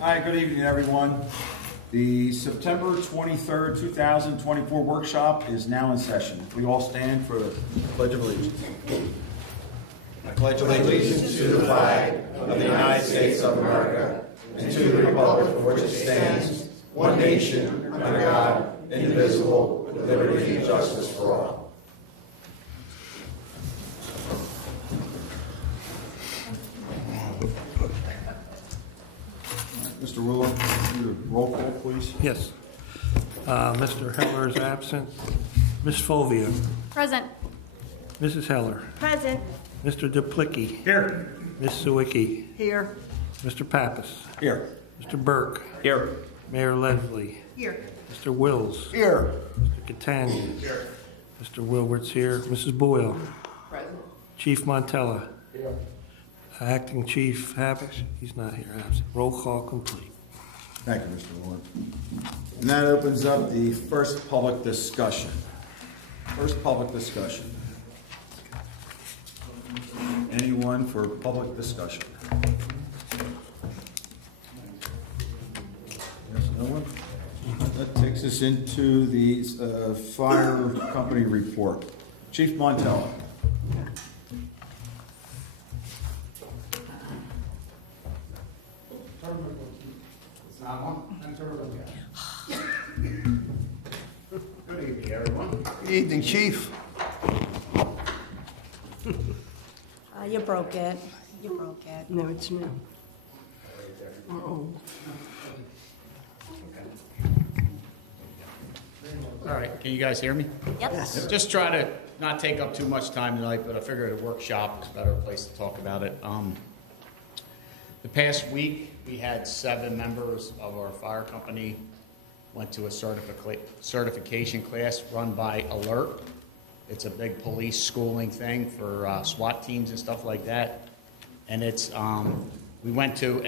Hi, good evening, everyone. The September 23rd, 2024 workshop is now in session. We all stand for the Pledge of Allegiance. I pledge allegiance to the flag of the United States of America and to the republic for which it stands, one nation, under God, indivisible, with liberty and justice for all. Mr. Willer, roll call, please. Yes. Mr. Heller is absent. Ms. Fulvia. Present. Mrs. Heller. Present. Mr. Duplicki. Here. Ms. Sawicki. Here. Mr. Pappas. Here. Mr. Burke. Here. Mayor Leslie. Here. Mr. Wills. Here. Mr. Catania. Here. Mr. Wilbert's here. Mrs. Boyle. Present. Chief Montella. Here. Acting Chief Havish. He's not here. Absent. Roll call complete. Thank you, Mr. Willer. And that opens up the first public discussion. First public discussion. Anyone for public discussion? Yes, no one? That takes us into the fire company report. Chief Montella. Good evening, everyone. Good evening, Chief. You broke it. You broke it. No, it's new. Uh-oh. All right, can you guys hear me? Yep. Yes. Just try to not take up too much time tonight, but I figured a workshop is a better place to talk about it. The past week, we had 7 members of our fire company went to a certification class run by Alert. It's a big police schooling thing for SWAT teams and stuff like that. And it's we went to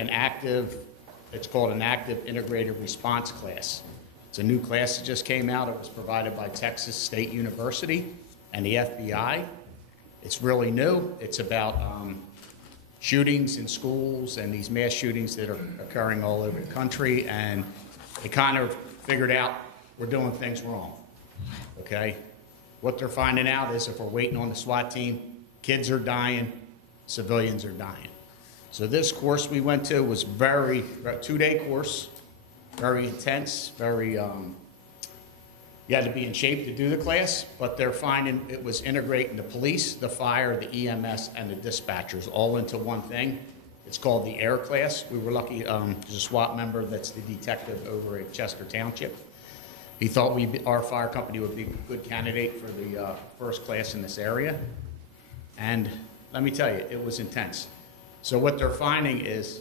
it's called an active integrated response class. It's a new class that just came out. It was provided by Texas State University and the FBI. It's really new. It's about shootings in schools and these mass shootings that are occurring all over the country. And they kind of figured out we're doing things wrong, okay? What they're finding out is if we're waiting on the SWAT team, kids are dying, civilians are dying. So this course we went to was a 2-day course, very intense, very, you had to be in shape to do the class, but they're finding it was integrating the police, the fire, the EMS, and the dispatchers all into one thing. It's called the AIR class. We were lucky, there's a SWAT member that's the detective over at Chester Township. He thought our fire company would be a good candidate for the first class in this area. And let me tell you, it was intense. So what they're finding is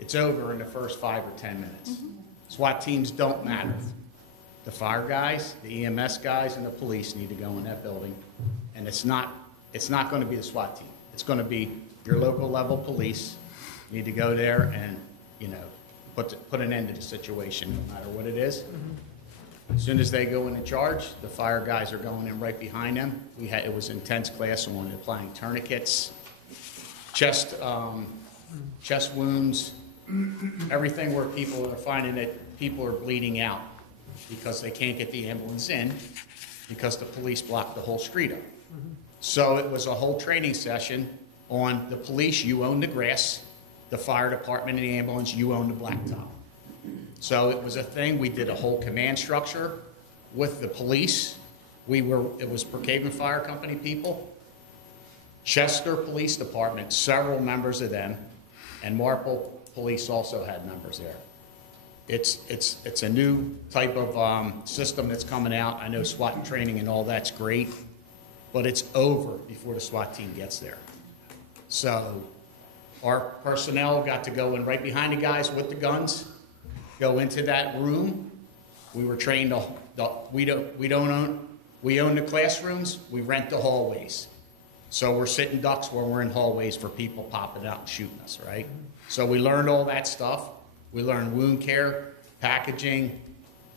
it's over in the first 5 or 10 minutes. Mm-hmm. SWAT teams don't matter. The fire guys, the EMS guys, and the police need to go in that building. And it's not going to be the SWAT team. It's going to be your local level police. You need to go there and, put an end to the situation, no matter what it is. Mm-hmm. As soon as they go in charge, the fire guys are going in right behind them. It was an intense class on applying tourniquets, chest wounds, everything where people are finding that people are bleeding out because they can't get the ambulance in because the police blocked the whole street up. Mm-hmm. So it was a whole training session on the police, you own the grass, the fire department and the ambulance, you own the blacktop. So it was a thing. We did a whole command structure with the police. It was Brookhaven Fire Company people, Chester Police Department, several members of them, and Marple Police also had members there. It's a new type of system that's coming out. I know SWAT training and all that's great, but it's over before the SWAT team gets there. So our personnel got to go in right behind the guys with the guns, go into that room. We were trained, we own the classrooms, we rent the hallways. So we're sitting ducks where we're in hallways for people popping out and shooting us, right? So we learned all that stuff. We learned wound care, packaging,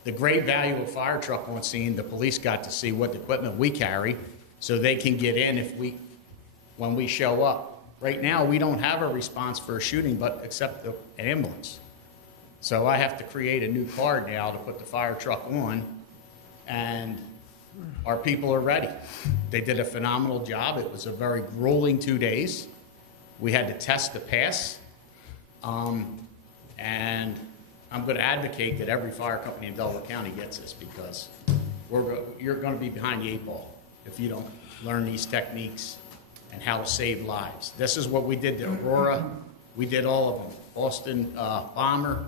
the great value of fire truck on scene. The police got to see what equipment we carry so they can get in when we show up. right now, we don't have a response for a shooting, but except the ambulance. So I have to create a new card now to put the fire truck on, and our people are ready. They did a phenomenal job. It was a very grueling 2 days. We had to test the pass, and I'm going to advocate that every fire company in Delaware County gets this, because you're going to be behind the 8 ball if you don't learn these techniques and how to save lives. This is what we did to Aurora. We did all of them. Boston Bomber,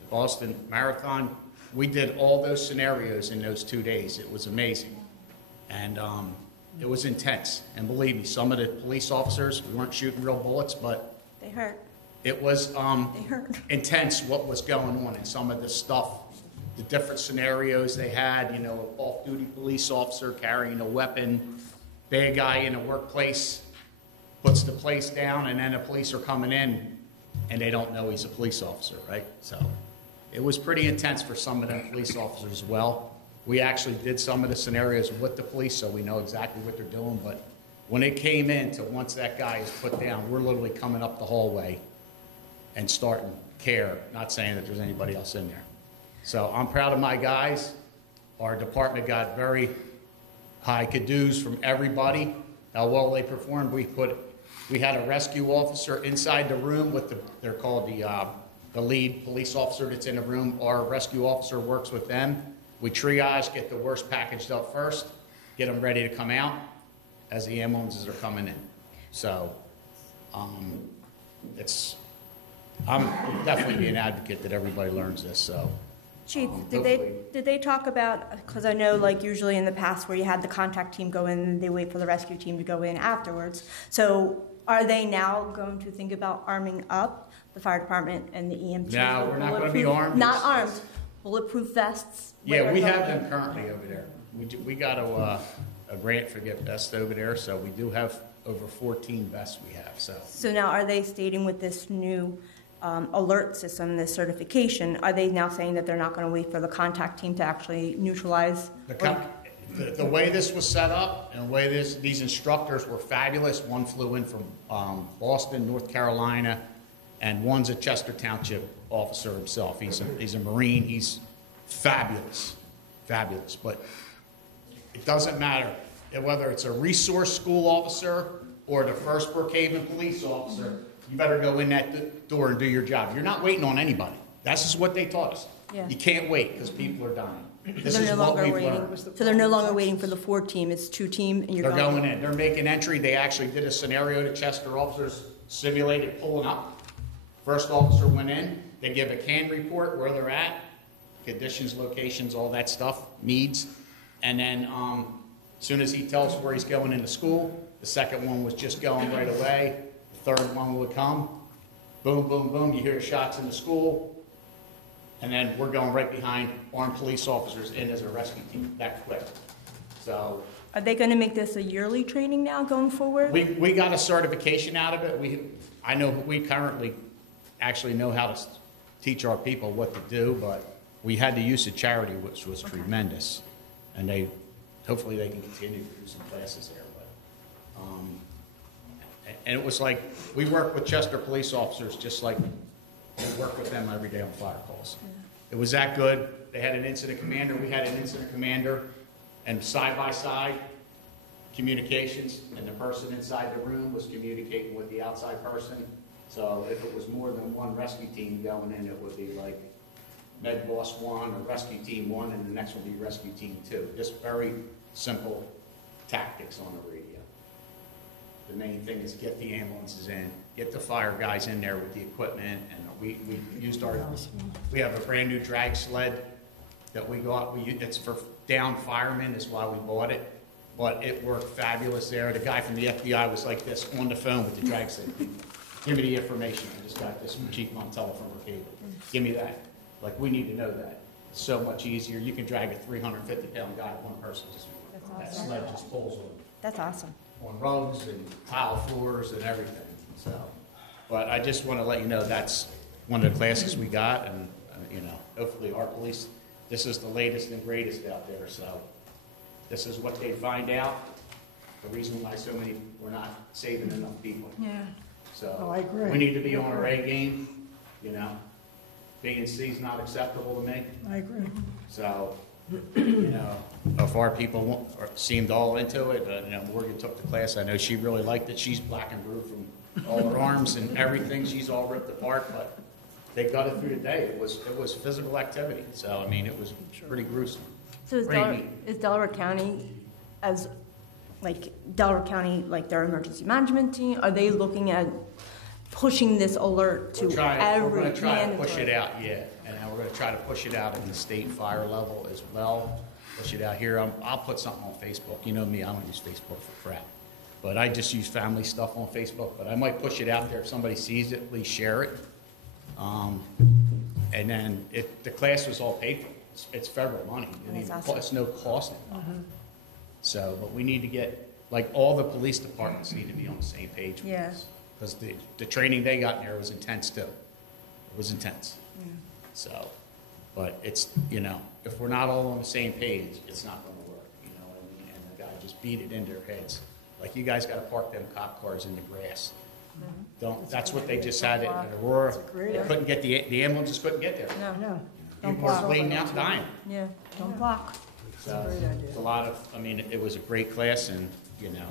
the Boston Marathon. We did all those scenarios in those 2 days. It was amazing. And it was intense. And believe me, some of the police officers, we weren't shooting real bullets, but They hurt. it was They hurt. intense what was going on, and some of the stuff, the different scenarios they had, you know, a off-duty police officer carrying a weapon, bad guy in a workplace puts the place down, and then the police are coming in and they don't know he's a police officer, right? So it was pretty intense for some of them police officers as well. We actually did some of the scenarios with the police, so we know exactly what they're doing, but when it came in to once that guy is put down, we're literally coming up the hallway and starting care, not saying that there's anybody else in there. So I'm proud of my guys. Our department got very high kudos from everybody, how well they performed. We had a rescue officer inside the room with they're called the lead police officer that's in the room. Our rescue officer works with them. We triage, get the worst packaged up first, get them ready to come out as the ambulances are coming in. So I'm definitely an advocate that everybody learns this. So Chief, hopefully- did they talk about, because I know like usually in the past where you had the contact team go in and they wait for the rescue team to go in afterwards. So are they now going to think about arming up the fire department and the EMT? No, we're not going to be Bulletproof- armed. Not armed, bulletproof vests? Yeah, when we they're have going them currently over there. We got a grant for get vests over there, so we do have over 14 vests we have. So now are they stating with this new alert system, this certification, are they now saying that they're not going to wait for the contact team to actually neutralize? The way this was set up and the way these instructors were fabulous. One flew in from Boston, North Carolina, and one's a Chester Township officer himself. He's a Marine. He's fabulous. But it doesn't matter whether it's a resource school officer or the first Brookhaven police officer. You better go in that door and do your job. You're not waiting on anybody. That's just what they taught us. Yeah. You can't wait because people are dying. This They're is no what longer we've waiting. learned. So they're no longer waiting for the 4 team. It's 2 team, and you're They're going in. They're making entry. They actually did a scenario to Chester officers, simulated pulling up. First officer went in. They give a CAN report where they're at, conditions, locations, all that stuff, needs. And then as soon as he tells where he's going into school, the second one was just going right away. The third one would come. Boom, boom, boom. You hear the shots in the school. And then we're going right behind armed police officers in as a rescue team that quick. So Are they going to make this a yearly training now going forward? we got a certification out of it. I know we currently actually know how to teach our people what to do, but we had the use of charity, which was tremendous. And hopefully they can continue to do some classes there. But, and it was like, we work with Chester police officers just like we work with them every day on fire calls. It was that good. They had an incident commander, we had an incident commander, and side-by-side communications, and the person inside the room was communicating with the outside person. So if it was more than one rescue team going in, it would be like Med Boss 1 or Rescue Team 1, and the next one would be Rescue Team 2. Just very simple tactics on the radio. The main thing is get the ambulances in, get the fire guys in there with the equipment, and we have a brand new drag sled that we got. It's for downed firemen, is why we bought it, but it worked fabulous there. The guy from the FBI was like this on the phone with the drag sled. Give me the information. I just got this from Chief Montello from Brookhaven. Give me that. Like, we need to know that. It's so much easier. You can drag a 350-pound guy, one person, that sled just pulls That's awesome. on rugs and tile floors and everything. So, but I just want to let you know that's one of the classes we got, and hopefully our police, this is the latest and greatest out there. So this is what they find out. The reason why so many, we're not saving enough people. Yeah. So Oh, I agree. we need to be on our A game, you know. B and C is not acceptable to me. I agree. So, you know, if our people seemed all into it, you know, Morgan took the class. I know she really liked it. She's black and blue from all her arms and everything. She's all ripped apart, but they got it through the day. It was physical activity. So, I mean, it was pretty gruesome. So is Delaware County, like their emergency management team, are they looking at pushing this alert to every We're going to try to mandatory? push it out, yeah. And we're going to try to push it out at the state fire level as well. Push it out here. I'll put something on Facebook. You know me, I don't use Facebook for crap. But I just use family stuff on Facebook. But I might push it out there. If somebody sees it, please share it. And then the class was all paid for. It's federal money. That's awesome. It's no cost involved. So, but we need to get, like, all the police departments need to be on the same page with Yeah. this. Because the training they got in there was intense too. It was intense. Yeah. So, but it's, you know, if we're not all on the same page, it's not going to work. You know what I mean? And the guy just beat it into their heads. Like, you guys got to park them cop cars in the grass. Don't. That's what they just had in Aurora. They couldn't get the ambulances couldn't get there. No. People were bleeding out, dying. Yeah, don't block. So it's a lot of. I mean, it was a great class, and you know,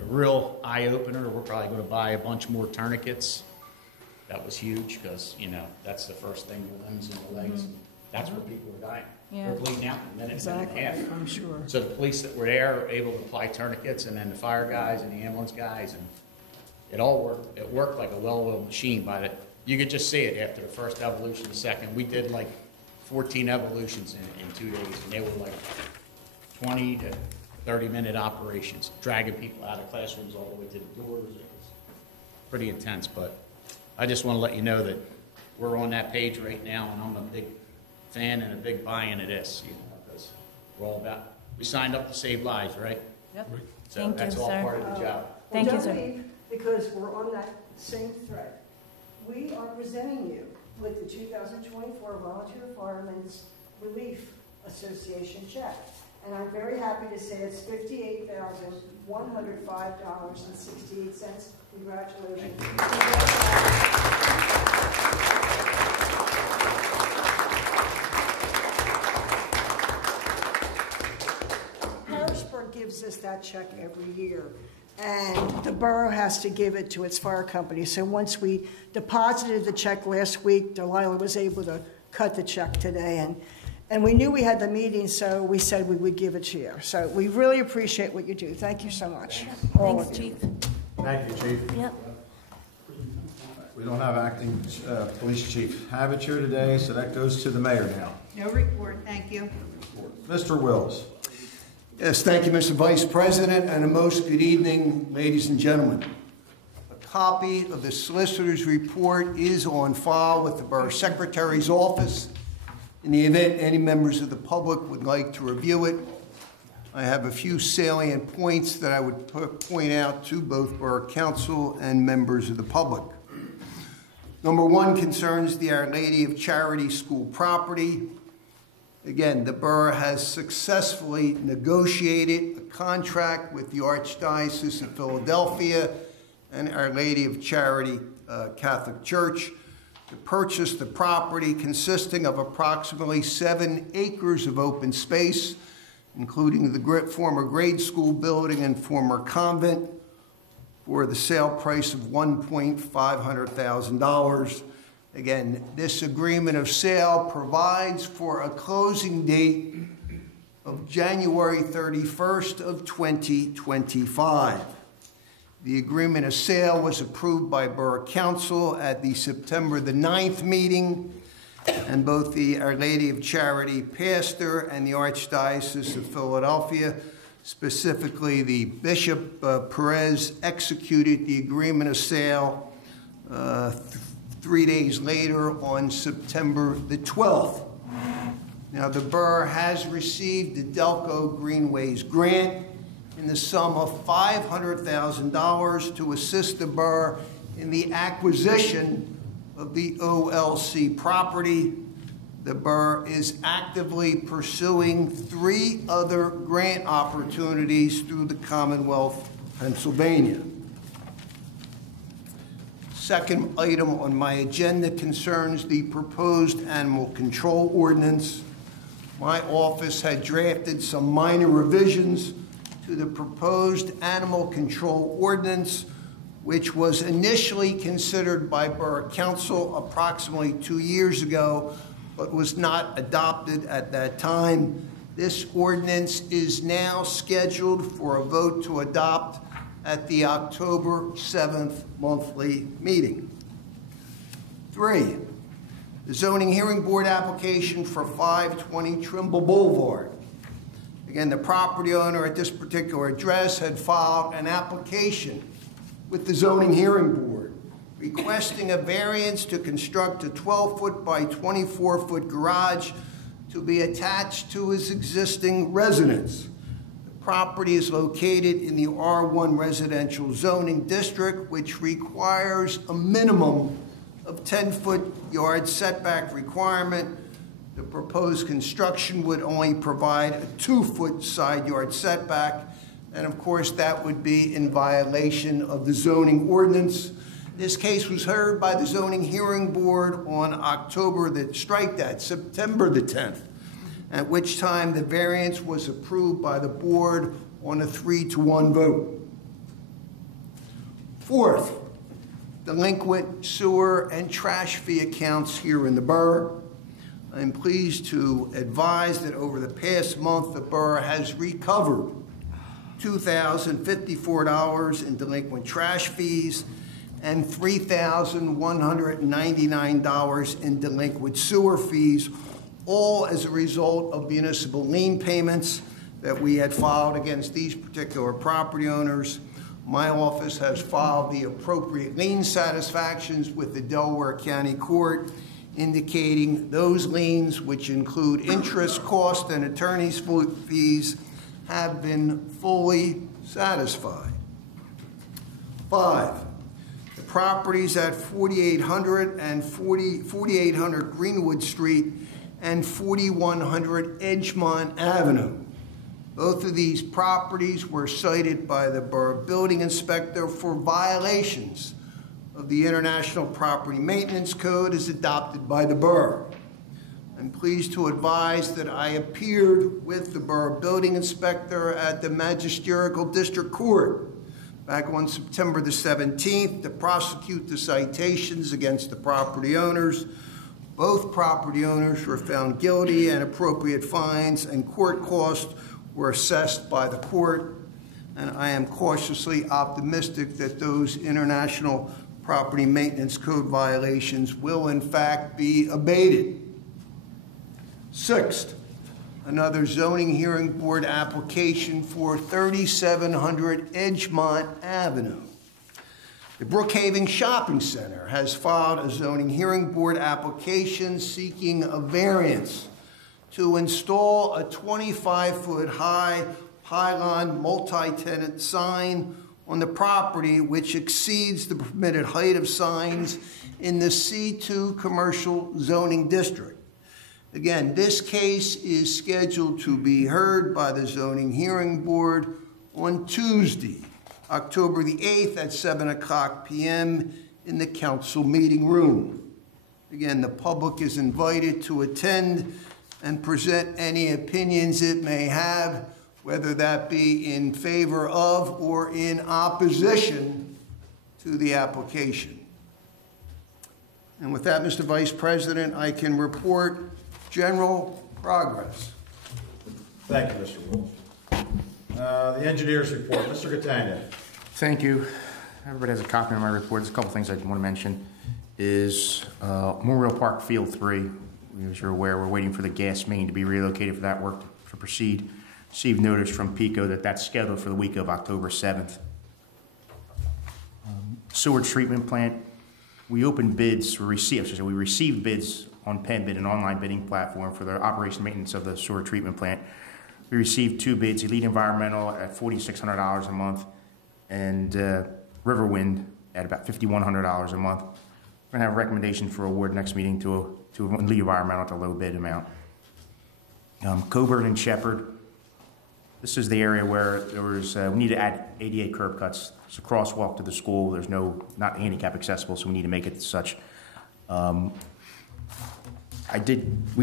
a real eye opener. We're probably going to buy a bunch more tourniquets. That was huge because you know that's the first thing, the limbs and the legs. And that's where people were dying. Yeah. They're bleeding out in a minute, minute and a half. I'm sure. So the police that were there were able to apply tourniquets, and then the fire guys and the ambulance guys, and it all worked. It worked like a well-oiled machine. You could just see it after the first evolution, the second. We did like 14 evolutions in 2 days, and they were like 20 to 30-minute operations, dragging people out of classrooms all the way to the doors. It was pretty intense, but I just want to let you know that we're on that page right now, and I'm a big fan and a big buy-in of this, you know, because we're all about, we signed up to save lives, right? Yep. So Thank that's you, all sir. part of the job. Thank you, Don't sir. leave, because we're on that same thread. We are presenting you with the 2024 Volunteer Firemen's Relief Association check. And I'm very happy to say it's $58,105.68. Congratulations. Harrisburg gives us that check every year, and the borough has to give it to its fire company. So once we deposited the check last week, Delilah was able to cut the check today, and we knew we had the meeting, so we said we would give it to you. So we really appreciate what you do. Thank you so much. All Thanks, of you. Chief. Thank you, Chief. Yep. We don't have acting police chief Habich here today, so that goes to the mayor now. No report, thank you. Mr. Wills. Yes, thank you, Mr. Vice President, and a most good evening, ladies and gentlemen. A copy of the solicitor's report is on file with the Borough Secretary's office. In the event any members of the public would like to review it, I have a few salient points that I would point out to both Borough Council and members of the public. Number one concerns the Our Lady of Charity School property. Again, the borough has successfully negotiated a contract with the Archdiocese of Philadelphia and Our Lady of Charity Catholic Church to purchase the property consisting of approximately 7 acres of open space, including the former grade school building and former convent, for the sale price of $1,500,000. Again, this agreement of sale provides for a closing date of January 31st of 2025. The agreement of sale was approved by Borough Council at the September the 9th meeting, and both the Our Lady of Charity pastor and the Archdiocese of Philadelphia, specifically the Bishop Perez, executed the agreement of sale 3 days later on September the 12th. Now, the borough has received the Delco Greenways grant in the sum of $500,000 to assist the borough in the acquisition of the OLC property. The borough is actively pursuing 3 other grant opportunities through the Commonwealth of Pennsylvania. second item on my agenda concerns the proposed animal control ordinance. My office had drafted some minor revisions to the proposed animal control ordinance, which was initially considered by Borough Council approximately 2 years ago, but was not adopted at that time. This ordinance is now scheduled for a vote to adopt at the October 7th monthly meeting. 3, the zoning hearing board application for 520 Trimble Boulevard. Again, the property owner at this particular address had filed an application with the zoning hearing board requesting a variance to construct a 12-foot by 24-foot garage to be attached to his existing residence. The property is located in the R1 residential zoning district, which requires a minimum of 10-foot yard setback requirement. The proposed construction would only provide a 2-foot side yard setback, and of course that would be in violation of the zoning ordinance. This case was heard by the zoning hearing board on September the 10th, at which time the variance was approved by the board on a 3-to-1 vote. 4th, delinquent sewer and trash fee accounts here in the borough. I'm pleased to advise that over the past month, the borough has recovered $2,054 in delinquent trash fees and $3,199 in delinquent sewer fees, all as a result of municipal lien payments that we had filed against these particular property owners. My office has filed the appropriate lien satisfactions with the Delaware County Court, indicating those liens, which include interest, cost, and attorney's fees, have been fully satisfied. 5, the properties at 4800 and 4800 Greenwood Street and 4100 Edgemont Avenue. Both of these properties were cited by the Borough Building Inspector for violations of the International Property Maintenance Code as adopted by the borough. I'm pleased to advise that I appeared with the Borough Building Inspector at the Magisterial District Court back on September the 17th to prosecute the citations against the property owners. Both property owners were found guilty, and appropriate fines and court costs were assessed by the court. And I am cautiously optimistic that those International Property Maintenance Code violations will in fact be abated. 6th, another zoning hearing board application for 3700 Edgemont Avenue. The Brookhaven Shopping Center has filed a zoning hearing board application seeking a variance to install a 25-foot high pylon multi-tenant sign on the property, which exceeds the permitted height of signs in the C2 commercial zoning district. Again, this case is scheduled to be heard by the zoning hearing board on Tuesday, October the 8th at 7:00 p.m. in the council meeting room. Again, the public is invited to attend and present any opinions it may have, whether that be in favor of or in opposition to the application. And with that, Mr. Vice President, I can report general progress. Thank you, Mr. Wolf. The engineer's report, Mr. Catania. Thank you. Everybody has a copy of my report. There's a couple things I want to mention. Is Memorial Park Field 3. As you're aware, we're waiting for the gas main to be relocated for that work to proceed. Received notice from PICO that that's scheduled for the week of October 7th. Sewer treatment plant. We opened bids, we received bids on PennBid, an online bidding platform for the operation and maintenance of the sewer treatment plant. We received 2 bids, Elite Environmental at $4,600 a month and Riverwind at about $5,100 a month. We're going to have a recommendation for award next meeting to Elite Environmental at the low bid amount. Coburn and Shepherd. This is the area where there was, we need to add ADA curb cuts. It's a crosswalk to the school. There's not handicap accessible, so we need to make it such. We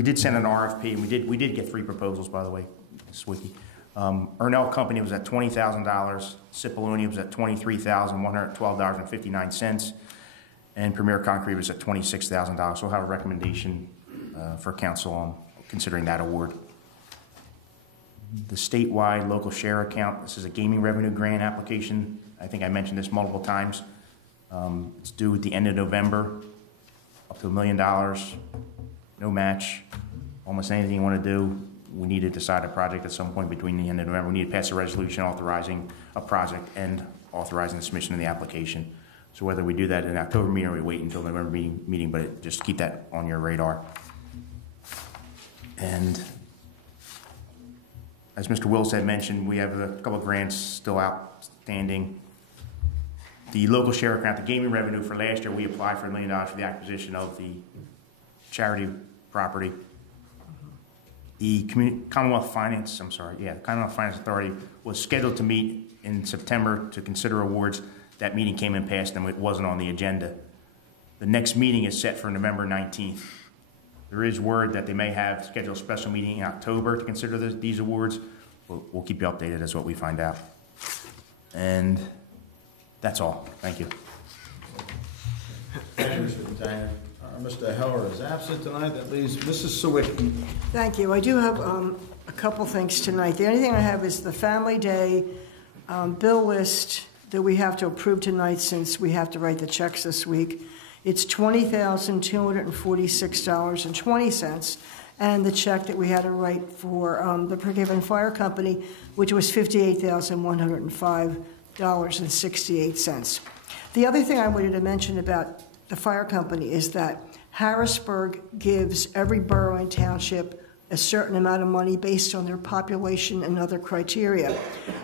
did send an RFP, and we did get 3 proposals, by the way, Swicky. Ernell Company was at $20,000. Cipollone was at $23,112.59. And Premier Concrete was at $26,000. So we'll have a recommendation for council on considering that award. The statewide local share account, this is a gaming revenue grant application. I think I mentioned this multiple times. It's due at the end of November, up to $1 million, no match. Almost anything you want to do, we need to decide a project at some point between the end of November. We need to pass a resolution authorizing a project and authorizing the submission of the application. So whether we do that in October meeting or we wait until November meeting, but just keep that on your radar. And as Mr. Wills had mentioned, we have a couple of grants still outstanding. The local share account, the gaming revenue for last year, we applied for $1 million for the acquisition of the charity property. The Commonwealth Finance Authority was scheduled to meet in September to consider awards. That meeting came and passed, and it wasn't on the agenda. The next meeting is set for November 19th. There is word that they may have scheduled a special meeting in October to consider these awards. We'll keep you updated as what we find out. And that's all. Thank you. Thank you, Mr. Container. Mr. Heller is absent tonight. That leaves Mrs. Sawicki. Thank you. I do have a couple things tonight. The only thing I have is the Family Day bill list that we have to approve tonight since we have to write the checks this week. It's $20,246.20, and the check that we had to write for the Brookhaven Fire Company, which was $58,105.68. The other thing I wanted to mention about the fire company is that Harrisburg gives every borough and township a certain amount of money based on their population and other criteria.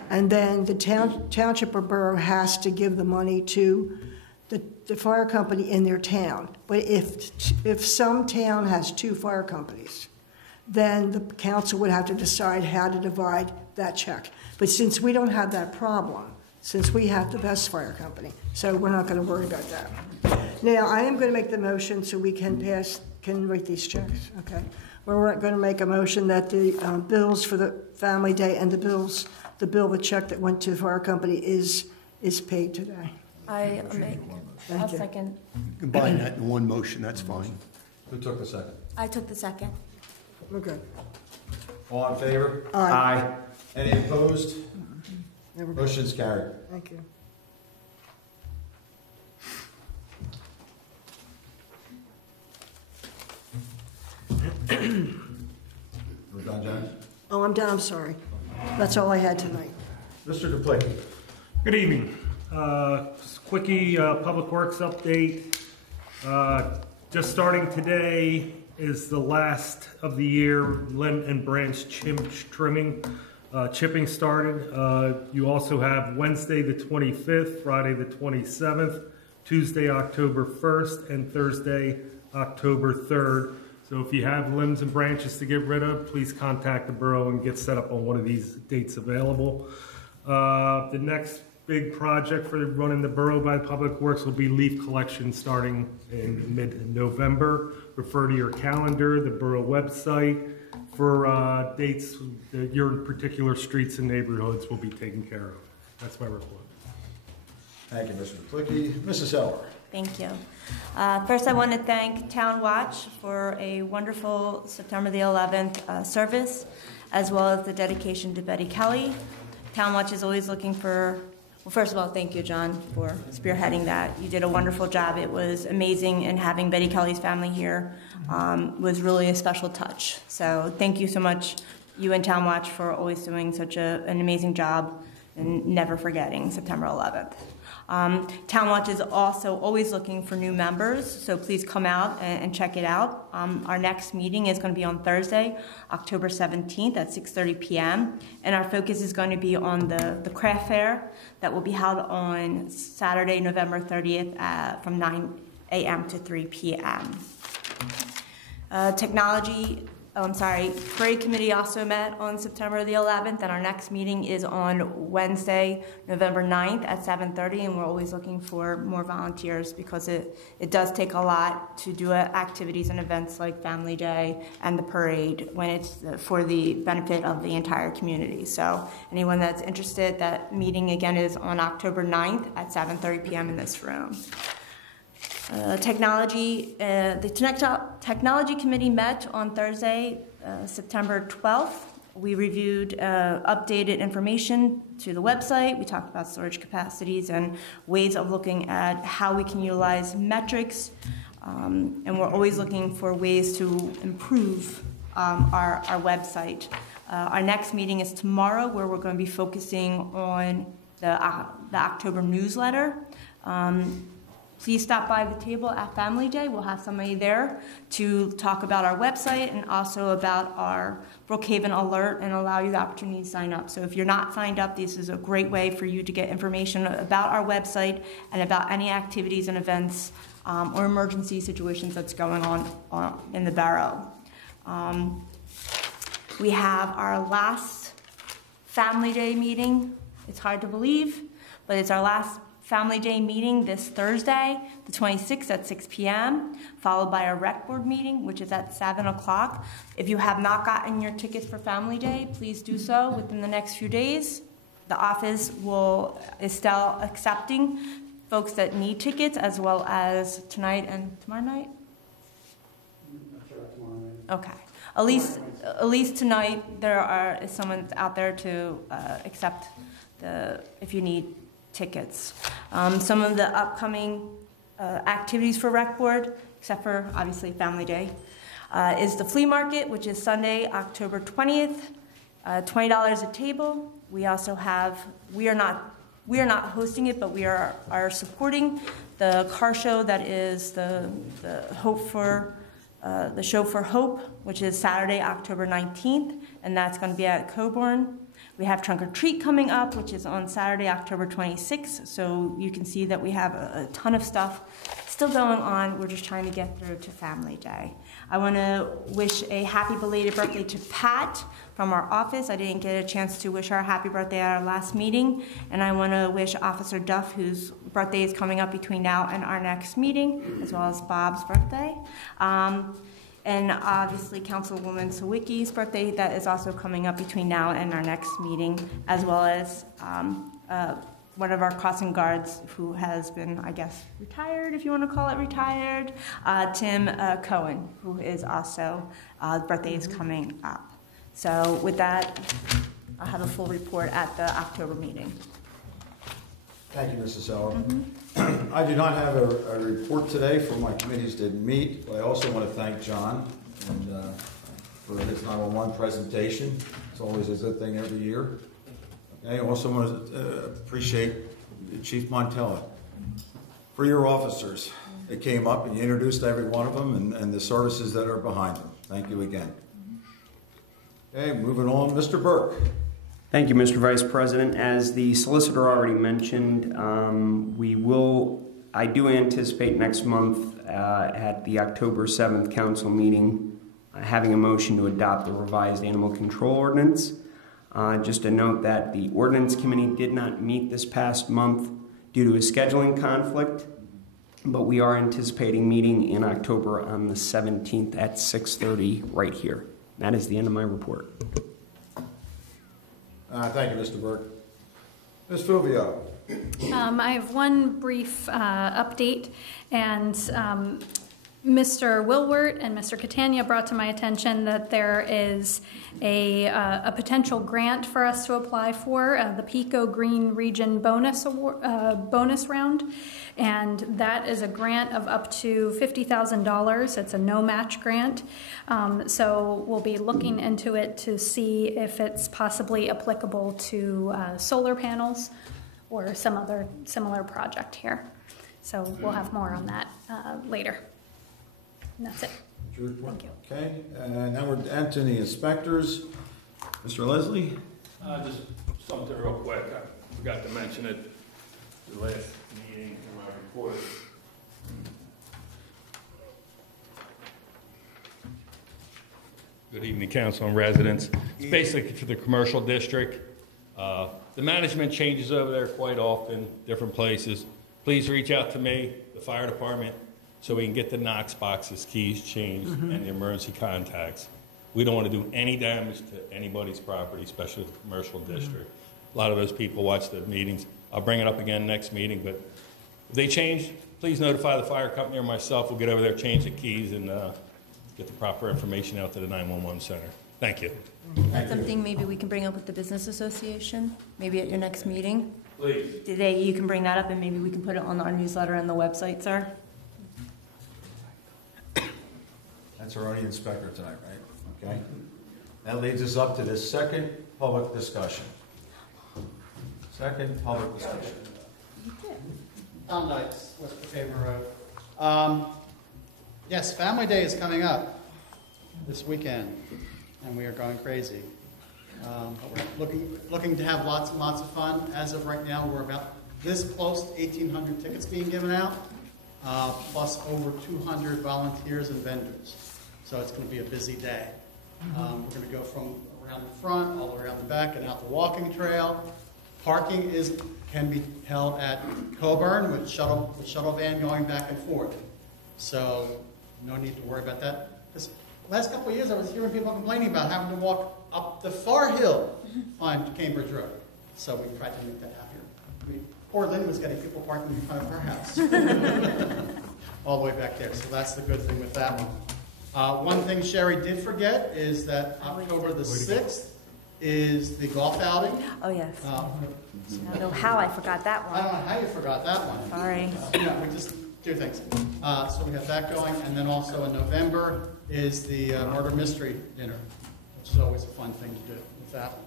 And then the township or borough has to give the money to the fire company in their town. But if some town has 2 fire companies, then the council would have to decide how to divide that check. But since we don't have that problem, since we have the best fire company, so we're not going to worry about that. Now, I am going to make the motion so we can write these checks, okay? We're going to make a motion that the bills for the Family Day and the check that went to the fire company is paid today. I'll second. Combine that in one motion, that's fine. Who took the second? I took the second. We're good. All in favor? Aye. Any opposed? Motion's carried. Thank you. We're done, John? Oh, I'm done, I'm sorry. That's all I had tonight. Mr. Duplicki. Good evening. Quickie Public Works update. Just starting today is the last of the year limb and branch trimming. Chipping started. You also have Wednesday the 25th, Friday the 27th, Tuesday October 1st, and Thursday October 3rd. So if you have limbs and branches to get rid of, please contact the borough and get set up on one of these dates available. The next big project for running the borough by Public Works will be leaf collection starting in mid-November. Refer to your calendar, the borough website, for dates that your particular streets and neighborhoods will be taken care of. That's my report. Thank you, Mr. Duplicki. Mrs. Heller. Thank you. First, I want to thank Town Watch for a wonderful September the 11th service, as well as the dedication to Betty Kelly. Town Watch is always looking for, well, first of all, thank you, John, for spearheading that. You did a wonderful job. It was amazing, and having Betty Kelly's family here was really a special touch. So thank you so much, you and Town Watch, for always doing such an amazing job and never forgetting September 11th. Town Watch is also always looking for new members, so please come out and check it out. Our next meeting is going to be on Thursday, October 17th at 6:30 p.m. And our focus is going to be on the craft fair that will be held on Saturday, November 30th from 9 a.m. to 3 p.m. Technology Parade committee also met on September the 11th, and our next meeting is on Wednesday, November 9th at 7:30, and we're always looking for more volunteers because it does take a lot to do activities and events like Family Day and the parade when it's for the benefit of the entire community. So anyone that's interested, that meeting again is on October 9th at 7:30 p.m. in this room. The Technology Committee met on Thursday, September 12th. We reviewed updated information to the website. We talked about storage capacities and ways of looking at how we can utilize metrics. And we're always looking for ways to improve our website. Our next meeting is tomorrow, where we're going to be focusing on the October newsletter. Please stop by the table at Family Day. We'll have somebody there to talk about our website and also about our Brookhaven alert and allow you the opportunity to sign up. So if you're not signed up, this is a great way for you to get information about our website and about any activities and events or emergency situations that's going on in the borough. We have our last Family Day meeting. It's hard to believe, but it's our last Family Day meeting this Thursday, the 26th at 6 p.m., followed by a rec board meeting, which is at 7 o'clock. If you have not gotten your tickets for Family Day, please do so within the next few days. The office is still accepting folks that need tickets, as well as tonight and tomorrow night? Okay. At least tonight is someone out there to accept if you need tickets. Some of the upcoming activities for Rec Board, except for obviously Family Day, is the flea market, which is Sunday, October 20th, $20 a table. We also have, we are not hosting it, but we are supporting the car show that is the Show for Hope, which is Saturday, October 19th, and that's going to be at Coburn. We have Trunk or Treat coming up, which is on Saturday, October 26th. So you can see that we have a ton of stuff still going on. We're just trying to get through to Family Day. I want to wish a happy belated birthday to Pat from our office. I didn't get a chance to wish her a happy birthday at our last meeting. And I want to wish Officer Duff, whose birthday is coming up between now and our next meeting, as well as Bob's birthday. And obviously Councilwoman Sawicki's birthday, that is also coming up between now and our next meeting, as well as one of our crossing guards who has been, I guess, retired, if you want to call it retired, Tim Cohen, who is also, birthday is coming up. So with that, I'll have a full report at the October meeting. Thank you, Mrs. Seller. I do not have a report today for my committees didn't meet, but I also want to thank John for his 911 presentation. It's always a good thing every year. I also want to appreciate Chief Montella for your officers. They came up and you introduced every one of them and the services that are behind them. Thank you again. Okay, moving on, Mr. Burke. Thank you, Mr. Vice President. As the solicitor already mentioned, I do anticipate next month at the October 7th council meeting having a motion to adopt the revised animal control ordinance. Just a note that the ordinance committee did not meet this past month due to a scheduling conflict, but we are anticipating meeting in October on the 17th at 6:30 right here. That is the end of my report. Thank you, Mr. Burke. Ms. Fulvio. I have one brief update, and Mr. Wilwert and Mr. Catania brought to my attention that there is a potential grant for us to apply for, the Pico Green Region bonus round, and that is a grant of up to $50,000. It's a no-match grant, so we'll be looking into it to see if it's possibly applicable to solar panels or some other similar project here. So we'll have more on that later. And that's it. Thank you. Okay, now we're into the inspectors. Mr. Leslie? Just something real quick. I forgot to mention it the last meeting in my report. Good evening, council and residents. It's basically for the commercial district. The management changes over there quite often, different places. Please reach out to me, the fire department, so we can get the Knox boxes, keys changed, and the emergency contacts. We don't want to do any damage to anybody's property, especially the commercial district. A lot of those people watch the meetings. I'll bring it up again next meeting, but if they change, please notify the fire company or myself. We'll get over there, change the keys, and get the proper information out to the 911 center. Thank you. That's something maybe we can bring up with the business association, maybe at your next meeting. Please. You can bring that up and maybe we can put it on our newsletter and the website, sir. That's our only inspector tonight, right? Okay. That leads us up to the second public discussion. Second public discussion. Tom Dykes, West Brookhaven Road. Yes, Family Day is coming up this weekend, and we are going crazy. But we're looking to have lots and lots of fun. As of right now, we're about this close to 1,800 tickets being given out, plus over 200 volunteers and vendors. So it's going to be a busy day. We're going to go from around the front all the way around the back and out the walking trail. Parking can be held at Coburn with shuttle van going back and forth. So no need to worry about that. Because the last couple of years I was hearing people complaining about having to walk up the far hill on Cambridge Road. So we tried to make that happen. Poor Lynn was getting people parking in front of her house. All the way back there. So that's the good thing with that one. One thing Sherry did forget is that October the 6th is the golf outing. Oh, yes. I don't know how I forgot that one. I don't know how you forgot that one. Sorry. We just do things. So we have that going, and then also in November is the murder mystery dinner, which is always a fun thing to do with that one.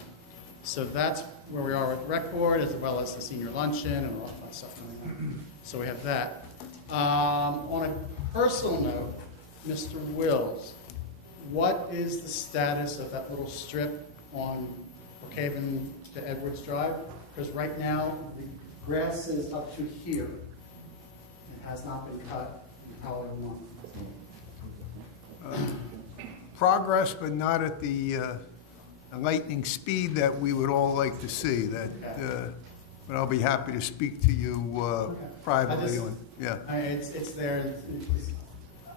So that's where we are with the rec board, as well as the senior luncheon and all that stuff going on. So we have that. On a personal note, Mr. Wills, what is the status of that little strip on Brookhaven to Edwards Drive? Because right now, the grass is up to here. It has not been cut in however long. Progress, but not at the lightning speed that we would all like to see. But I'll be happy to speak to you privately. It's there.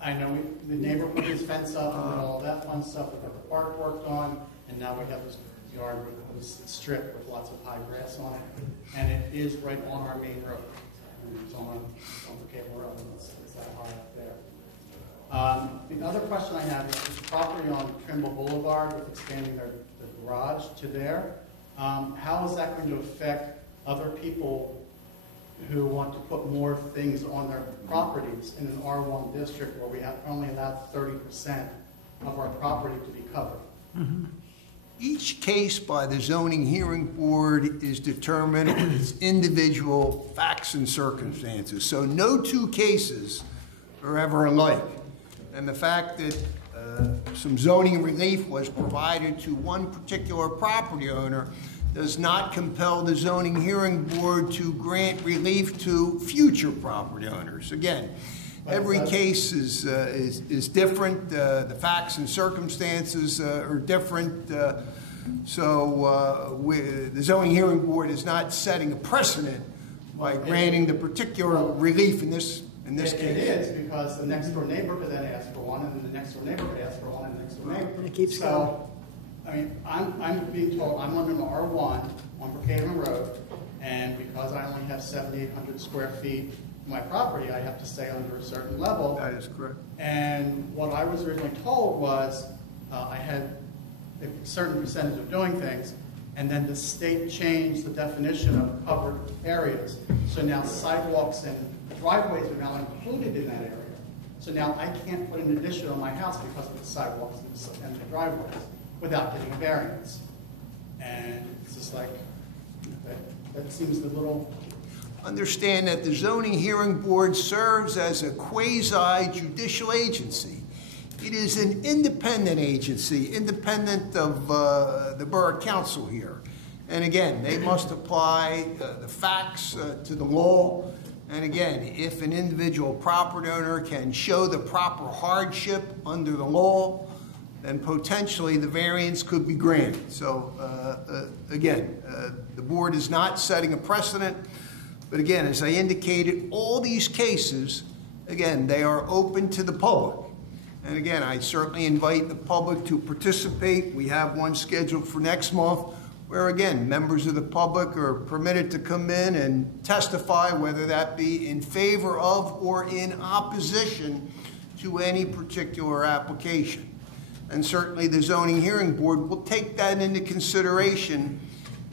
I know the neighborhood is fenced up and all that fun stuff. We got the park worked on, and now we have this yard with this strip with lots of high grass on it, and it is right on our main road. It's on Brookhaven Road, and it's that high up there. The other question I have is the property on Trimble Boulevard with expanding the garage to there. How is that going to affect other people who want to put more things on their properties in an R1 district where we have only allowed 30% of our property to be covered? Mm-hmm. Each case by the zoning hearing board is determined with its individual facts and circumstances. So no two cases are ever alike. And the fact that some zoning relief was provided to one particular property owner does not compel the zoning hearing board to grant relief to future property owners. Again, every case is different. The facts and circumstances are different. So the zoning hearing board is not setting a precedent by granting the particular relief in this case. It is, because the next door neighbor could then ask for one, and then the next door neighbor could ask for one, and the next door neighbor. It keeps going. I mean, I'm being told I'm under an R1 on Brookhaven Road, and because I only have 7,800 square feet of my property, I have to stay under a certain level. That is correct. And what I was originally told was I had a certain percentage of doing things, and then the state changed the definition of covered areas. So now sidewalks and driveways are now included in that area. So now I can't put an addition on my house because of the sidewalks and the driveways without getting a variance. And it's just like, that seems a little... Understand that the zoning hearing board serves as a quasi-judicial agency. It is an independent agency, independent of the borough council here. And again, they must apply the facts to the law. And again, if an individual property owner can show the proper hardship under the law, then potentially the variance could be granted. So again, the board is not setting a precedent, but again, as I indicated, all these cases, again, they are open to the public. And again, I certainly invite the public to participate. We have one scheduled for next month where, again, members of the public are permitted to come in and testify, whether that be in favor of or in opposition to any particular application. And certainly the zoning hearing board will take that into consideration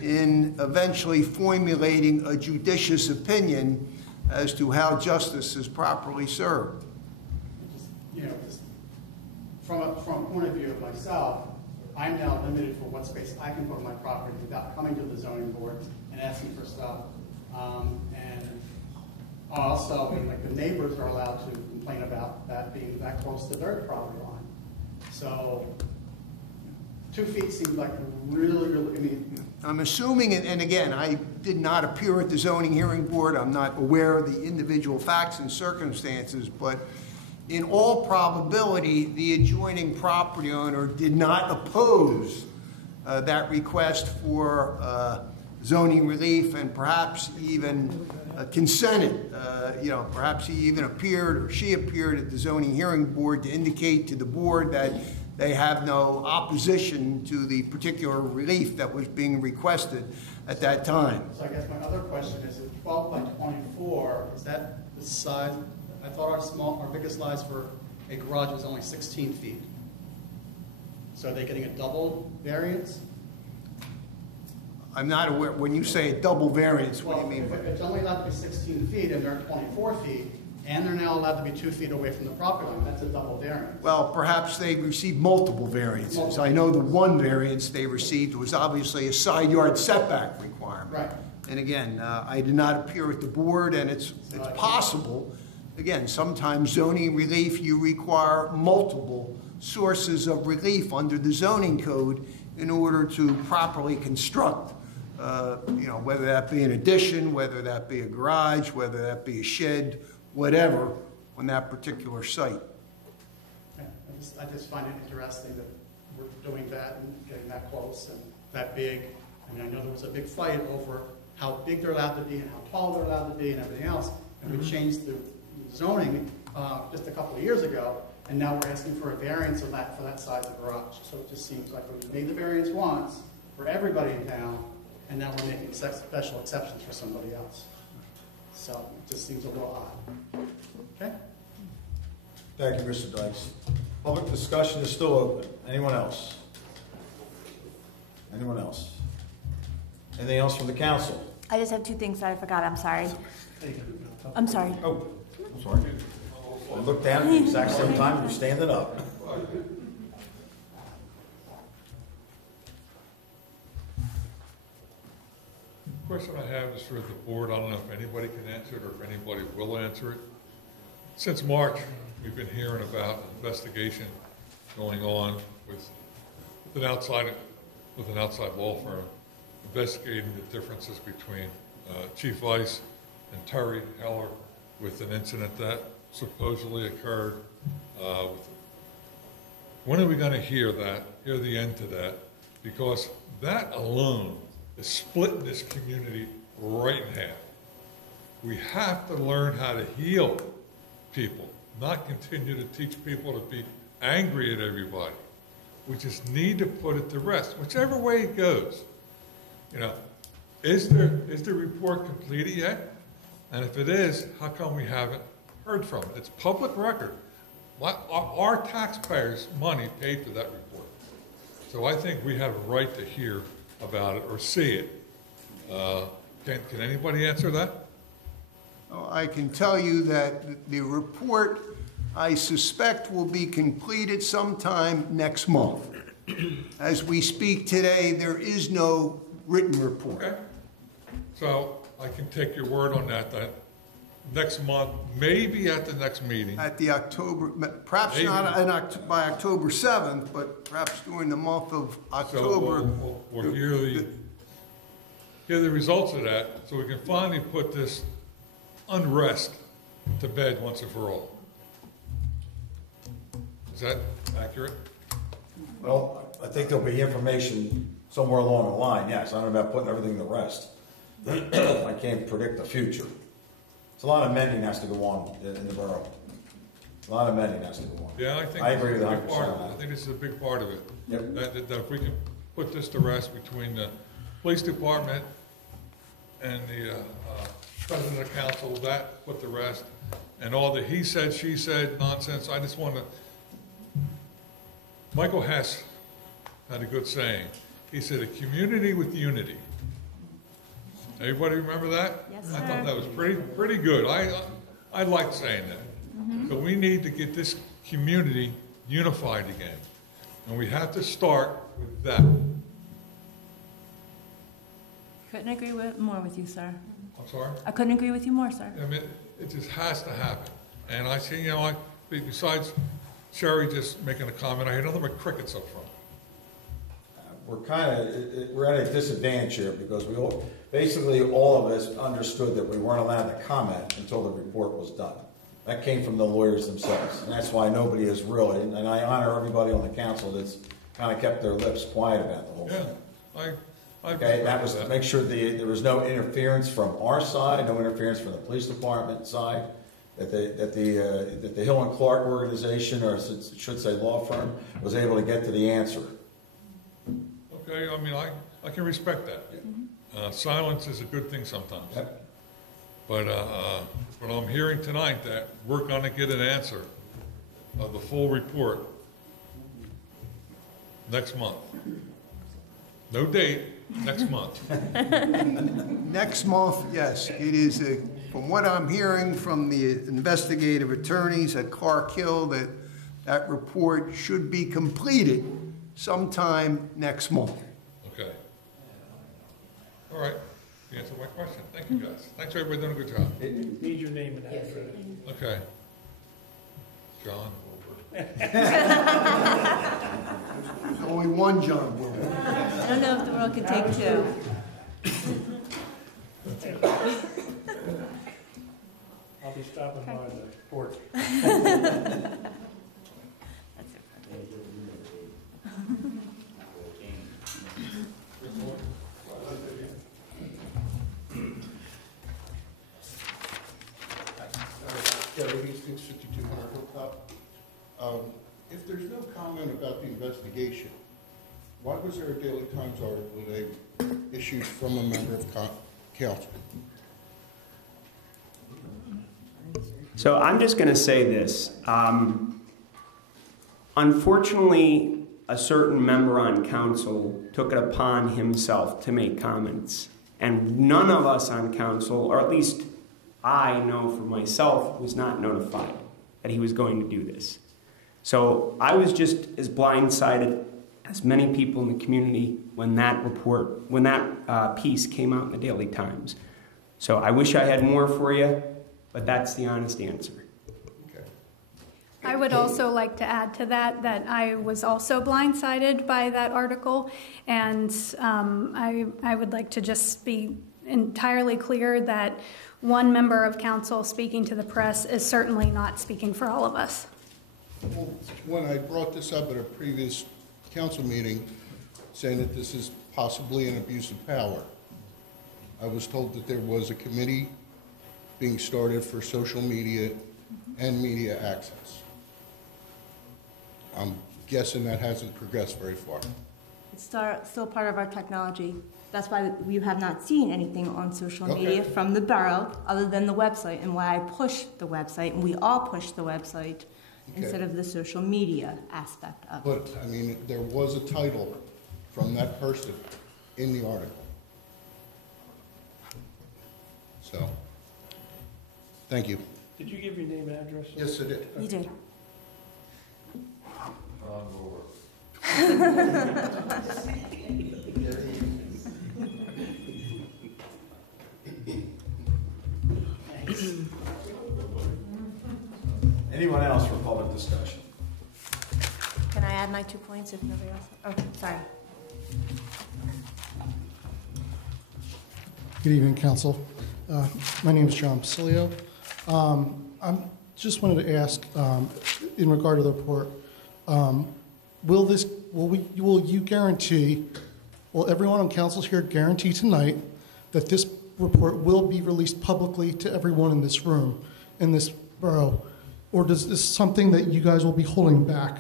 in eventually formulating a judicious opinion as to how justice is properly served. You know, just from a point of view of myself, I'm now limited for what space I can put on my property without coming to the zoning board and asking for stuff. And also, like the neighbors are allowed to complain about that being that close to their property line. So 2 feet seems like really, I mean, I'm assuming, and again, I did not appear at the zoning hearing board. I'm not aware of the individual facts and circumstances, but in all probability, the adjoining property owner did not oppose that request for zoning relief, and perhaps even consented. You know, perhaps he even appeared, or she appeared at the zoning hearing board to indicate to the board that they have no opposition to the particular relief that was being requested at that time. So I guess my other question is, 12 by 24, is that the size? I thought our biggest size for a garage was only 16 feet. So are they getting a double variance? I'm not aware, when you say a double variance, what do you mean? If it's only allowed to be 16 feet and they're 24 feet, and they're now allowed to be 2 feet away from the property line, that's a double variance. Well, perhaps they received multiple variances. I know the one variance they received was obviously a side yard setback requirement. Right. And again, I did not appear at the board, and it's possible, again, sometimes zoning relief, you require multiple sources of relief under the zoning code in order to properly construct, you know, whether that be an addition, whether that be a garage, whether that be a shed, whatever, on that particular site. Yeah, I just find it interesting that we're doing that and getting that close and that big. I mean, I know there was a big fight over how big they're allowed to be and how tall they're allowed to be and everything else. And we changed the zoning just a couple of years ago, and now we're asking for a variance of that for that size of garage. So it just seems like we made the variance once for everybody in town, and now we're making special exceptions for somebody else. So it just seems a little odd. Okay? Thank you, Mr. Dykes. Public discussion is still open. Anyone else? Anyone else? Anything else from the council? I just have 2 things that I forgot. I'm sorry. I'm sorry. Oh, I'm sorry. I looked down at the exact same time you're standing up. The question I have is for the board. I don't know if anybody can answer it or if anybody will answer it. Since March, we've been hearing about an investigation going on with an outside law firm investigating the differences between Chief Weiss and Terry Heller with an incident that supposedly occurred. When are we going to hear the end to that? Because that alone is splitting this community right in half. We have to learn how to heal people, not continue to teach people to be angry at everybody. We just need to put it to rest, whichever way it goes. You know, is the report completed yet? And if it is, how come we haven't heard from it? It's public record. Our taxpayers' money paid for that report. So I think we have a right to hear about it or see it. Can anybody answer that? I can tell you that the report, I suspect, will be completed sometime next month. As we speak today, there is no written report. Okay. So I can take your word on that next month, maybe at the next meeting. At the October, perhaps maybe. Not by October 7th, but perhaps during the month of October. So we'll hear the results of that, so we can finally put this unrest to bed once and for all. Is that accurate? Well, I think there'll be information somewhere along the line, yes. I don't know about putting everything to rest. I can't predict the future. It's a lot of mending has to go on in the borough. A lot of mending has to go on. Yeah, I think I agree this is with a big part of 100% it. on I that. think this is a big part of it. Yep. That if we can put this to rest between the police department and the president of council, that put to rest, and all the he said, she said nonsense. I just want to. Michael Hess had a good saying. He said, "A community with unity." Everybody remember that? Yes, I sir. thought that was pretty good. I liked saying that. But we need to get this community unified again. And we have to start with that. Couldn't agree more with you, sir. I'm sorry? I couldn't agree with you more, sir. I mean, it just has to happen. And I see, besides Sherry just making a comment, I hear nothing but crickets up front. We're at a disadvantage here because basically all of us understood that we weren't allowed to comment until the report was done. That came from the lawyers themselves, and that's why nobody is really, and I honor everybody on the council that's kind of kept their lips quiet about the whole thing. Okay, that was to make sure there was no interference from our side, no interference from the police department side, that the Hill and Clark organization, or I should say law firm, was able to get to the answer. Okay, I mean, I can respect that. Silence is a good thing sometimes. Yep. But I'm hearing tonight that we're going to get an answer of the full report next month. No date, next month. Next month, yes, it is, from what I'm hearing from the investigative attorneys at Clark Hill, that report should be completed sometime next month. Okay. All right. You answered my question. Thank you, guys. Thanks, everybody, doing a good job. Need your name and address. Okay. John. There's only one John Wilbur. I don't know if the world could take two. I'll be stopping by the port. If there's no comment about the investigation, why was there a Daily Times article today issued from a member of council? So I'm just going to say this. Unfortunately, a certain member on council took it upon himself to make comments. And none of us on council, or at least I know for myself, was not notified that he was going to do this. So I was just as blindsided as many people in the community when that piece came out in the Daily Times. So I wish I had more for you, but that's the honest answer. I would also like to add to that I was also blindsided by that article, and I would like to just be entirely clear that one member of council speaking to the press is certainly not speaking for all of us. Well, when I brought this up at a previous council meeting, saying that this is possibly an abuse of power, I was told that there was a committee being started for social media and media access. I'm guessing that hasn't progressed very far. It's still part of our technology. That's why we have not seen anything on social media from the borough other than the website, and why I push the website, and we all push the website instead of the social media aspect of it. But, I mean, there was a title from that person in the article. So, thank you. Did you give your name and address? Yes, I did. You did. Anyone else for public discussion? Can I add my 2 points if nobody else? Oh, sorry. Good evening, Council. My name is John Basilio. I just wanted to ask, in regard to the report, will will you guarantee, will everyone on council here guarantee tonight that this report will be released publicly to everyone in this room, in this borough? Or is this something that you guys will be holding back?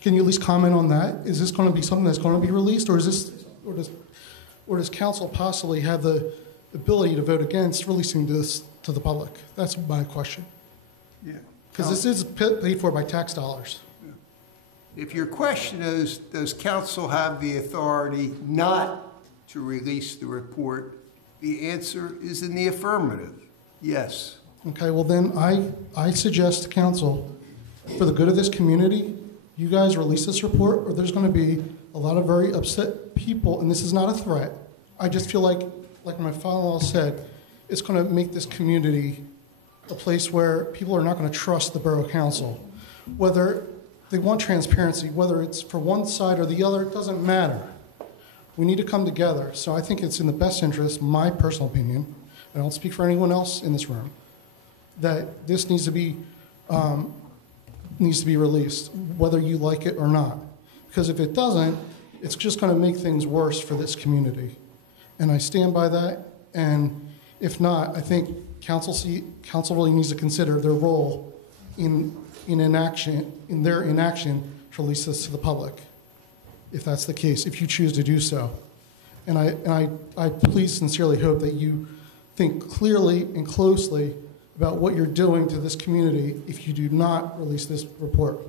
Can you at least comment on that? Is this going to be something that's going to be released, or does council possibly have the ability to vote against releasing this to the public? That's my question. Yeah. Because this is paid for by tax dollars. If your question is, does council have the authority not to release the report, the answer is in the affirmative, yes. Okay, well then I suggest to council, for the good of this community, you guys release this report, or there's going to be a lot of very upset people, and this is not a threat. I just feel like my father-in-law said, it's going to make this community a place where people are not going to trust the borough council. Whether they want transparency, whether it's for one side or the other, it doesn't matter. We need to come together. So I think it's in the best interest, my personal opinion, I don't speak for anyone else in this room, that this needs to be released, whether you like it or not. Because if it doesn't, it's just going to make things worse for this community. And I stand by that. And if not, I think council really needs to consider their role in their inaction to release this to the public, if that's the case, if you choose to do so. And I please sincerely hope that you think clearly and closely about what you're doing to this community if you do not release this report.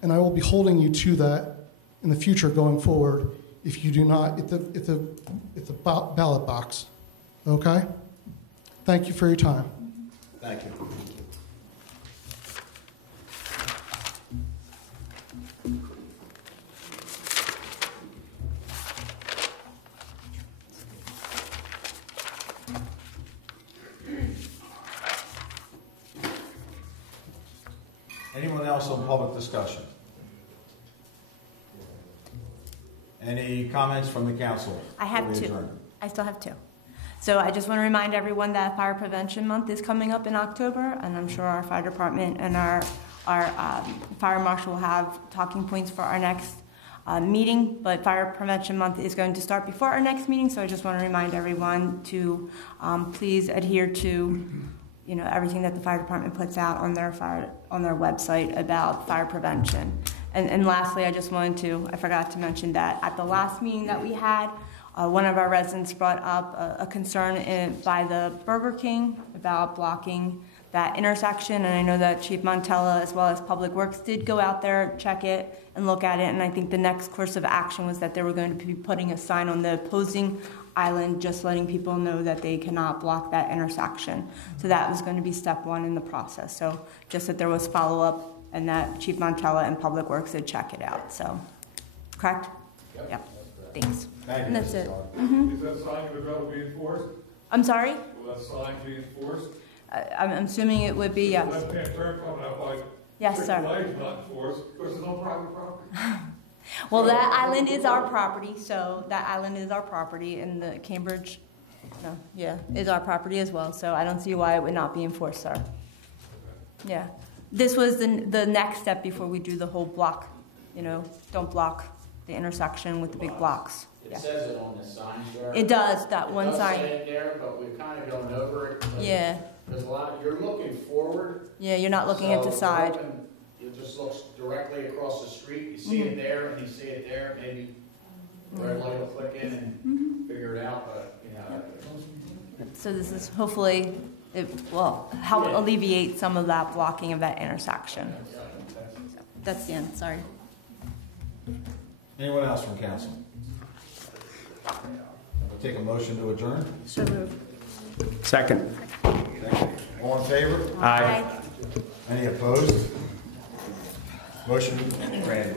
And I will be holding you to that in the future going forward if you do not at the ballot box. Okay? Thank you for your time. Thank you. Anyone else on public discussion? Any comments from the council? I have before we two. adjourn? I still have two. So I just want to remind everyone that Fire Prevention Month is coming up in October, and I'm sure our fire department and our fire marshal will have talking points for our next meeting. But Fire Prevention Month is going to start before our next meeting, so I just want to remind everyone to please adhere to everything that the fire department puts out on their website about fire prevention. And lastly, I forgot to mention that at the last meeting that we had, one of our residents brought up a concern by the Burger King about blocking that intersection, and I know that Chief Montella as well as Public Works did go out there, check it, and look at it, and I think the next course of action was that they were going to be putting a sign on the opposing island, just letting people know that they cannot block that intersection. So that was going to be step one in the process. So just that there was follow-up and that Chief Montella and Public Works did check it out. So, correct? Yep. Thanks. And that's it. Is that sign going to be enforced? I'm sorry? Will that sign be enforced? I'm assuming it would be, yes. The left-hand turn coming out by Yes, sir. Chick-fil-A is not enforced because it's on private property. Well, that island is our property, so that island is our property, and the Cambridge, is our property as well, so I don't see why it would not be enforced, sir. Yeah. This was the next step before we do the whole block, don't block the intersection with the big blocks. It says it on the sign, sir. It does, that one sign. It does say it there, but we're kind of going over it. Yeah. There's you're looking forward. Yeah, you're not looking at the side. It just looks directly across the street. You see it there, and you see it there. Maybe red light will click in and figure it out, but So this is hopefully, it will help alleviate some of that blocking of that intersection. That's the end, sorry. Anyone else from council? We'll take a motion to adjourn. So moved. Second. All in favor? Aye. Any opposed? Motion granted.